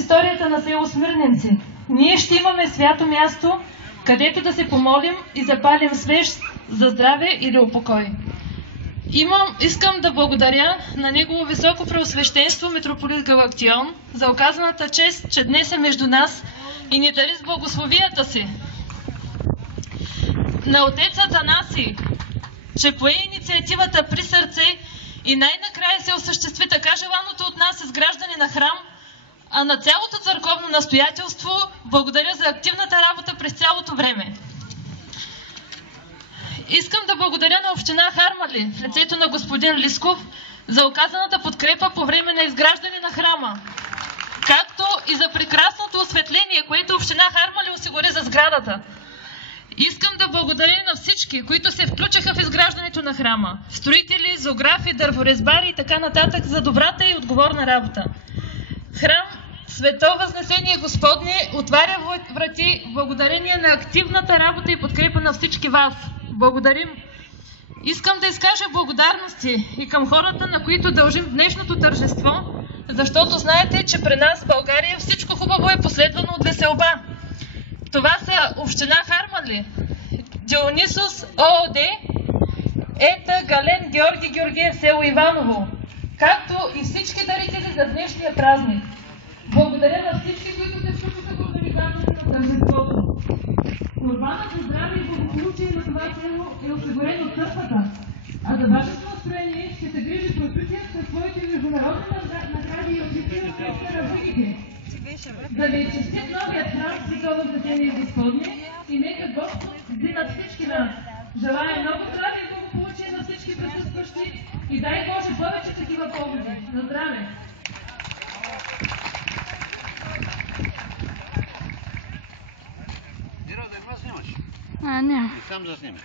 историята на село Смирненци. Ние ще имаме свято място, където да се помолим и запалим свещ за здраве или упокой. Искам да благодаря на Негово Високо Преосвещенство митрополит Галактион за оказаната чест, че днес е между нас и ни дари с благословията си. На отец Атанаси, че пое инициативата при сърце и най-накрая се осъществи така желаното от нас изграждане на храм, а на цялото църковно настоятелство благодаря за активната работа през цялото време. Искам да благодаря на община Харманли в лицето на господин Лисков за оказаната подкрепа по време на изграждане на храма, както и за прекрасното осветление, което община Харманли осигури за сградата. Искам да благодаря на всички, които се включиха в изграждането на храма. Строители, зоографи, дърворезбари и така нататък за добрата и отговорна работа. Храм Свето Възнесение Господне отваря врати благодарение на активната работа и подкрепа на всички вас. Благодарим! Искам да изкажа благодарности и към хората, на които дължим днешното тържество, защото знаете, че при нас в България всичко хубаво е последвано от веселба. Това са община Харманли, Дионисус ООД, Ета Гален Георги Георгиев, село Иваново, както и всички дарители за днешния празник. Благодаря на всички, които се включиха в организацията на тържеството. Курбана за здраве и благополучие на това село е осигурен от църквата, а за вашето настроение ще се грижи Просвитият със своите международни награди и отличия от на другите. Да ви честит новият храм Свето Възнесение Господне и нека Господ бди над всички нас. Желая много здраве и благополучие на всички присъстващи и дай Боже повече такива поводи. На здраве! Не. Сам заснеме.